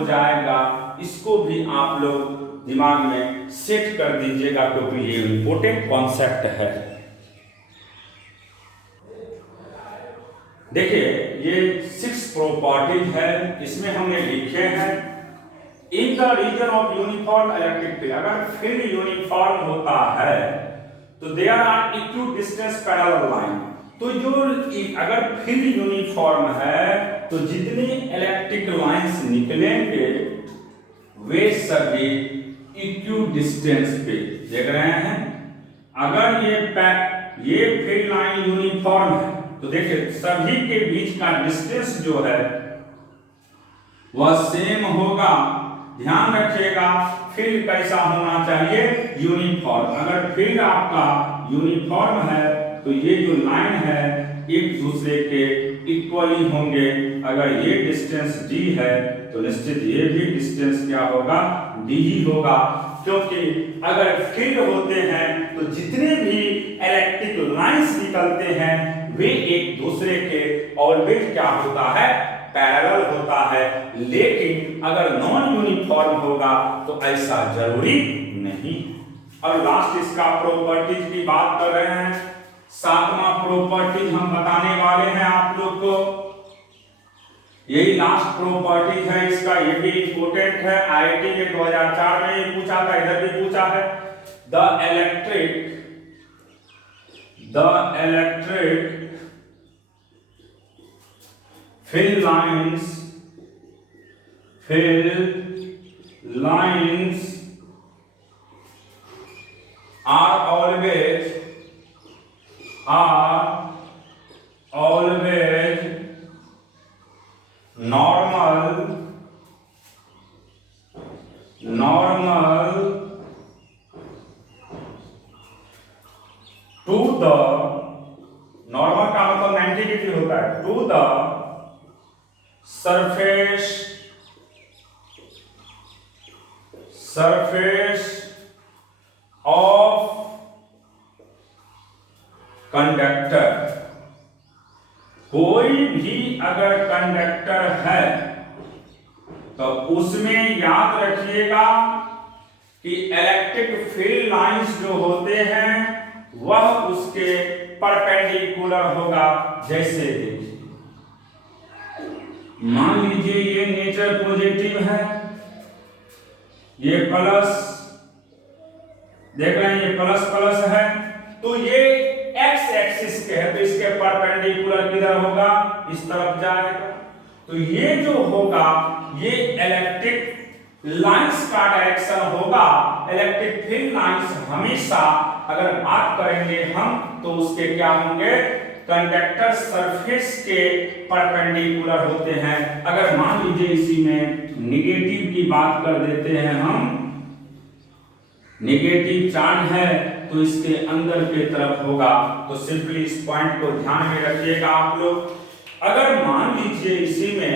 हो जाएगा, इसको भी आप लोग दिमाग में सेट कर दीजिएगा क्योंकि ये इंपॉर्टेंट कॉन्सेप्ट है। देखिए ये 6 प्रॉपर्टीज है, इसमें हमने लिखे हैं in the region of uniform electric field. अगर फील्ड यूनिफॉर्म होता है तो there are equal distance parallel line. तो जो अगर फील्ड यूनिफॉर्म है तो जितने इलेक्ट्रिक लाइंस निकलेंगे वे सभी इक्वल डिस्टेंस पे, देख रहे हैं। अगर ये फील्ड लाइन यूनिफॉर्म है तो देखिए सभी के बीच का डिस्टेंस जो है वह सेम होगा। ध्यान रखिएगा फील्ड कैसा होना चाहिए, यूनिफॉर्म। अगर फील्ड आपका यूनिफॉर्म है तो ये जो लाइन है एक दूसरे के इक्वली होंगे। अगर ये डिस्टेंस d है तो निश्चित ये भी डिस्टेंस क्या होगा, d ही होगा। क्योंकि अगर फील्ड होते हैं तो जितने भी इलेक्ट्रिक लाइंस निकलते हैं वे एक दूसरे के ऑलवेज क्या होता है, पैरेलल होता है। लेकिन अगर नॉन यूनिफॉर्म होगा तो ऐसा जरूरी नहीं। और लास्ट इसका प्रॉपर्टीज की बात कर रहे हैं, 7वां प्रॉपर्टीज हम बताने वाले हैं आप लोग को। यही लास्ट प्रॉपर्टीज है इसका, ये भी इंपोर्टेंट है। आईआईटी में 2004 में ये पूछा था, इधर भी पूछा है। The electric field lines are always normal to the, normal का मतलब 90 डिग्री होता है, to the surface of conductor. कोई भी अगर कंडक्टर है तो उसमें याद रखिएगा कि इलेक्ट्रिक फील्ड लाइंस जो होते हैं वह उसके परपेंडिकुलर होगा। जैसे देखिए मान लीजिए ये नेचर पॉजिटिव है, ये प्लस, देख रहे हैं ये प्लस प्लस है, तो ये एक्स एक्सिस के है तो इसके परपेंडिकुलर किधर होगा, इस तरफ जाएगा। तो ये जो होगा ये इलेक्ट्रिक लाइंस का डायरेक्शन होगा। इलेक्ट्रिक फील्ड लाइंस हमेशा अगर बात करेंगे हम तो उसके क्या होंगे, कंडक्टर सरफेस के परपेंडिकुलर होते हैं। अगर मान लीजिए इसी में निगेटिव की बात कर देते हैं हम, नेगेटिव चार्ज है तो इसके अंदर के तरफ होगा। तो सिंपली इस पॉइंट को ध्यान में रखिएगा आप लोग। अगर मान लीजिए इसी में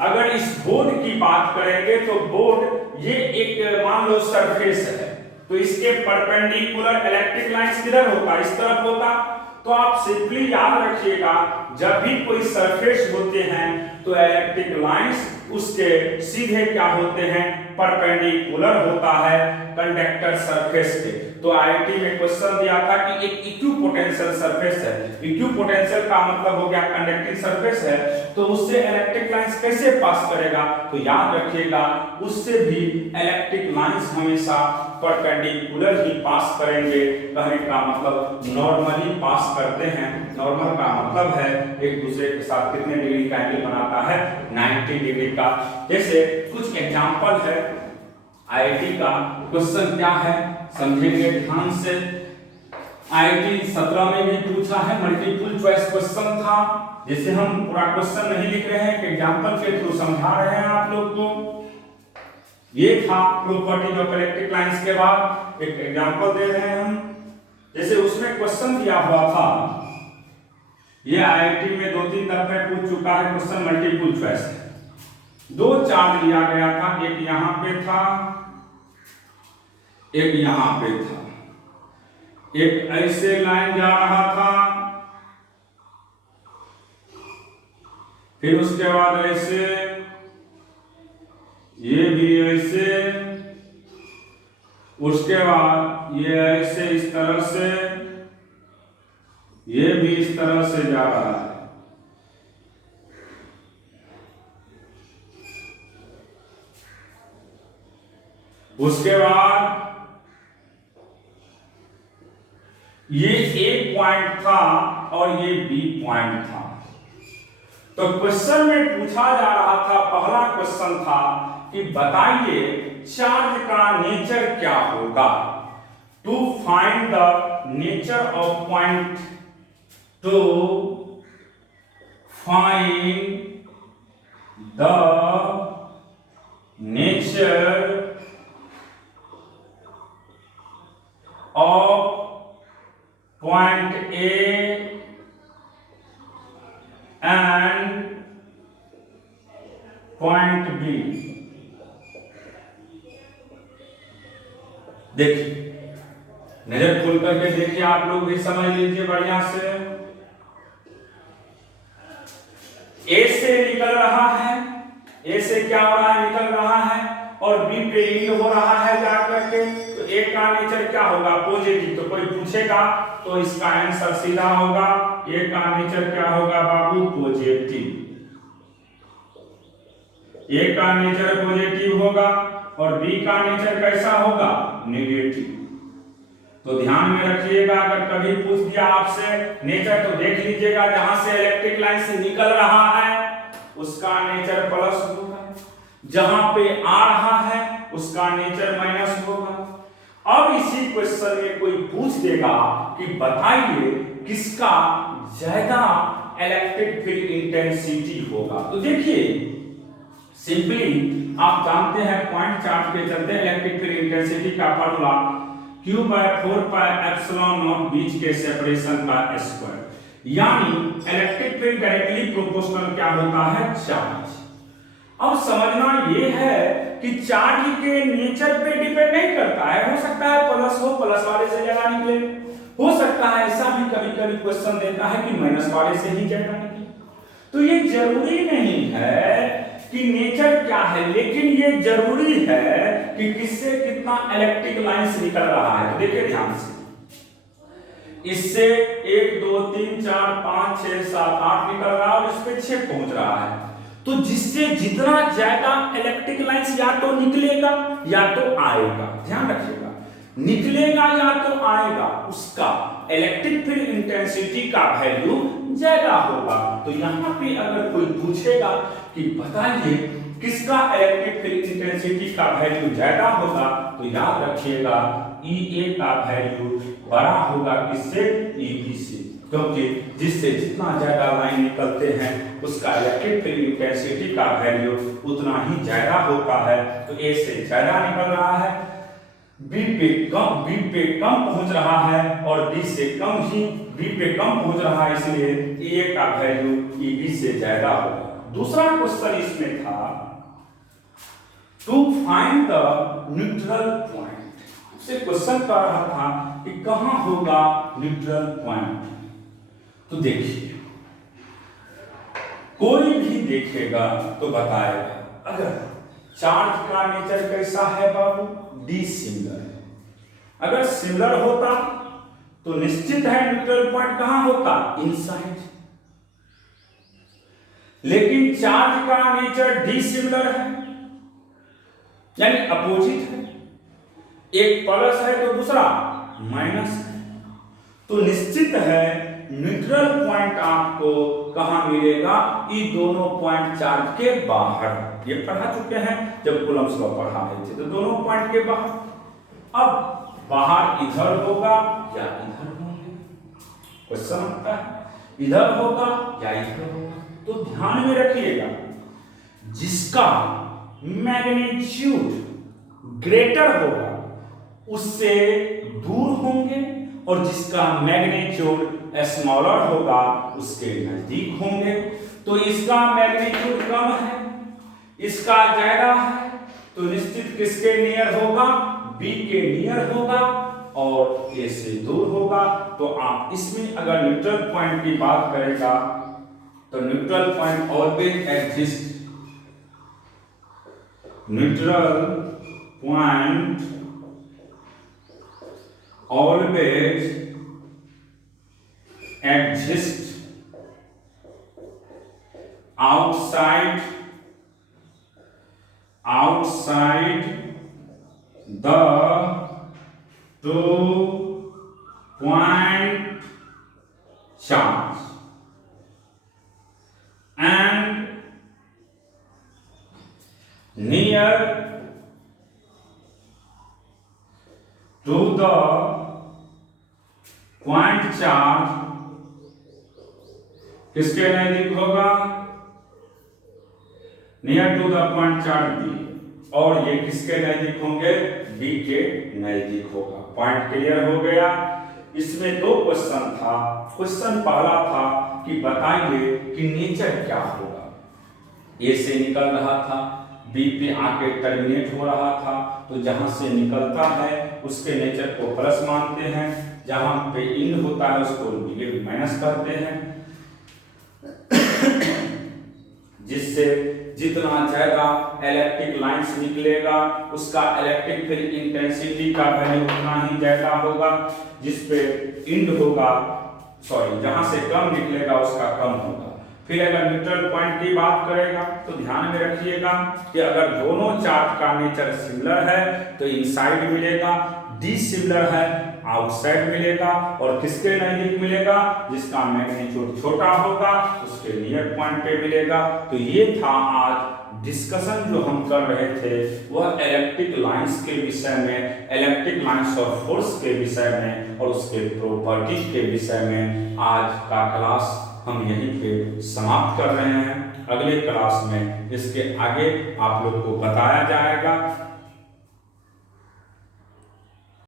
अगर इस बोर्ड की बात करेंगे तो बोर्ड ये एक मान लो सरफेस है तो इसके परपेंडिकुलर इलेक्ट्रिक लाइंस किधर होता, इस तरफ होता। तो आप सिंपली याद रखिएगा जब भी कोई सरफेस होते हैं तो इलेक्ट्रिक लाइंस उसके सीधे क्या होते हैं, परपेंडिकुलर होता है कंडक्टर सरफेस के। तो आईआईटी में क्वेश्चन दिया था कि एक इक्विपोटेंशियल सरफेस है, इक्विपोटेंशियल का मतलब हो गया कंडक्टिंग सरफेस है, तो उससे इलेक्ट्रिक लाइंस कैसे पास करेगा। तो याद रखिएगा उससे भी इलेक्ट्रिक लाइंस हमेशा परपेंडिकुलर ही पास करेंगे। कहने का मतलब नॉर्मली पास करते हैं। नॉर्मल का मतलब है एक दूसरे के साथ कितने डिग्री का एंगल बनाता है, 90 डिग्री का। जैसे कुछ एग्जांपल है आईआईटी का, क्वेश्चन क्या है समझेंगे ध्यान से। आईआईटी 17 में भी पूछा है, मल्टीपल चॉइस क्वेश्चन था। जैसे हम पूरा क्वेश्चन नहीं लिख रहे हैं, एग्जांपल के थ्रू समझा रहे हैं आप लोग को। ये था प्रॉपर्टीज ऑफ इलेक्ट्रिक लाइंस के बाद एक एग्जांपल दे रहे हैं हम। जैसे उसमें क्वेश्चन दिया हुआ था, ये आईआईटी में 2-3 दफे पूछ चुका है क्वेश्चन, मल्टीपल चॉइस है। 2 चार्ज लिया गया था, एक यहां पे था एक यहां पे था, एक ऐसे लाइन जा रहा था, फिर उसके बाद ऐसे, उसके बाद ये ऐसे इस तरह से, ये भी इस तरह से जा रहा है। उसके बाद ये ए पॉइंट था और ये बी पॉइंट था। तो क्वेश्चन में पूछा जा रहा था, पहला क्वेश्चन था कि बताइए चार्ज का नेचर क्या होगा। To find the nature of point, to find the nature of point A and point B. देखिए, नजर खोल करके देखिए, आप लोग भी समझ लीजिए बढ़िया से। ए से निकल रहा है, ए से क्या हो रहा है, निकल रहा है, और बी पे इंड हो रहा है जाकर के। तो ए का नेचर क्या होगा, पॉजिटिव। तो कोई पूछेगा तो इसका आंसर सीधा होगा, ए का नेचर क्या होगा बाबू, पॉजिटिव। ए का नेचर पॉजिटिव होगा और बी का नेचर कैसा होगा, नेगेटिव। तो ध्यान में रखिएगा, अगर कभी पूछ दिया आपसे नेचर, तो देख लीजिएगा जहां से इलेक्ट्रिक लाइन से निकल रहा है उसका नेचर प्लस होगा, जहां पे आ रहा है उसका नेचर माइनस होगा। अब इसी क्वेश्चन में कोई पूछ देगा कि बताइए किसका ज्यादा इलेक्ट्रिक फील्ड इंटेंसिटी होगा। तो देखिए सिंपली आप जानते हैं पॉइंट चार्ज के चलते इलेक्ट्रिक फील्ड इंटेंसिटी का फार्मूला Q/4πε0 बीच के सेपरेशन का स्क्वायर, यानी इलेक्ट्रिक फील्ड डायरेक्टली प्रोपोर्शनल क्या होता है, चार्ज। अब समझना ये है कि चार्ज के नेचर पे डिपेंड नहीं करता है, हो सकता है प्लस हो, प्लस वाले से ज्यादा निकले, हो सकता है ऐसा भी कभी कभी क्वेश्चन देता है कि माइनस वाले से ही ज्यादा निकले। तो ये जरूरी नहीं है कि नेचर क्या है, लेकिन ये जरूरी है कि किससे कितना इलेक्ट्रिक लाइंस निकल रहा है। तो देखिए ध्यान से, इससे 1 2 3 4 5 6 7 8 निकल रहा है और इस पे 6 पहुंच रहा है। तो जिससे जितना ज्यादा इलेक्ट्रिक लाइंस या तो निकलेगा या तो आएगा, ध्यान रखिएगा, निकलेगा या तो आएगा, उसका इलेक्ट्रिक फील्ड इंटेंसिटी का वैल्यू ज्यादा होगा। तो यहां पे अगर कोई पूछेगा कि बताइए किसका इलेक्ट्रिक फील्ड इंटेंसिटी का वैल्यू ज्यादा होगा, तो याद रखिएगा EA का वैल्यू बड़ा होगा किससे, EB से, क्योंकि जिससे जितना ज्यादा लाइन निकलते हैं उसका इलेक्ट्रिक फील्ड इंटेंसिटी का वैल्यू उतना ही ज्यादा होता है। तो A से ज्यादा निकल रहा है, B पे कम पहुंच रहा है और B से कम ही, B पे कम पहुंच रहा है, इसलिए A का वैल्यू EB से ज्यादा होगा। दूसरा क्वेश्चन इसमें था to find the neutral point. से क्वेश्चन कर रहा था कि कहां होगा न्यूट्रल पॉइंट। तो देखिए कोई भी देखेगा तो बताएगा, अगर चार्ज का नेचर कैसा है बाबू, डी सिमिलर है। अगर सिमिलर होता तो निश्चित है न्यूट्रल पॉइंट कहां होता, इनसाइड। लेकिन चार्ज का नेचर डी सिमिलर है, यानी अपोजिट है, एक प्लस है तो दूसरा माइनस है। तो निश्चित है न्यूट्रल पॉइंट आपको कहां मिलेगा, ये दोनों पॉइंट चार्ज के बाहर। ये पढ़ा चुके हैं जब कूलम्स लॉ पढ़ा रहे थे, तो दोनों पॉइंट के बाहर। अब बाहर इधर होगा या इधर होंगे, क्वेश्चन आता है इधर होगा या इधर होगा। तो ध्यान में रखिएगा, जिसका मैग्नीट्यूड ग्रेटर होगा उससे दूर होंगे और जिसका मैग्नीट्यूड स्मॉलर होगा उसके नजदीक होंगे। तो इसका मैग्नीट्यूड कम है, इसका ज्यादा है, तो निश्चित किसके नियर होगा, बी के नियर होगा और ए से दूर होगा। तो आप इसमें अगर न्यूट्रल पॉइंट की बात करेगा तो neutral point always exist, neutral point always exist outside the 2-point charge and near to the point charge किसके नजदीक होगा? Near to the point charge B, और ये किसके नजदीक होंगे? बी के नजदीक होगा। पॉइंट क्लियर हो गया। इसमें दो क्वेश्चन था। क्वेश्चन पहला था कि बताइए कि नेचर क्या होगा। ए से निकल रहा था, बी पे आके टर्मिनेट हो रहा था, तो जहां से निकलता है उसके नेचर को प्लस मानते हैं, जहां पे इंड होता है उसको माइनस कहते हैं। जिससे जितना ज्यादा इलेक्ट्रिक लाइंस निकलेगा उसका इलेक्ट्रिक फील्ड इंटेंसिटी का वैल्यू उतना ही ज्यादा होगा। जिस पे इंड होगा, जहां से कम निकलेगा उसका कम होगा। फिर अगर न्यूट्रल पॉइंट की बात करेगा तो ध्यान में रखिएगा कि अगर दोनों चार्ज का नेचर सिमिलर है तो इनसाइड मिलेगा, डिसिमिलर है आउटसाइड मिलेगा, और किसके नजदीक मिलेगा? जिसका मैग्नीट्यूड छोटा होगा उसके नियर पॉइंट पे मिलेगा। तो ये था आज डिस्कशन जो हम कर रहे थे, वह इलेक्ट्रिक लाइंस के विषय में, इलेक्ट्रिक लाइंस और फोर्स के विषय में और उसके प्रॉपर्टीज के विषय में। आज का क्लास हम यहीं पे समाप्त कर रहे हैं। अगले क्लास में इसके आगे आप लोग को बताया जाएगा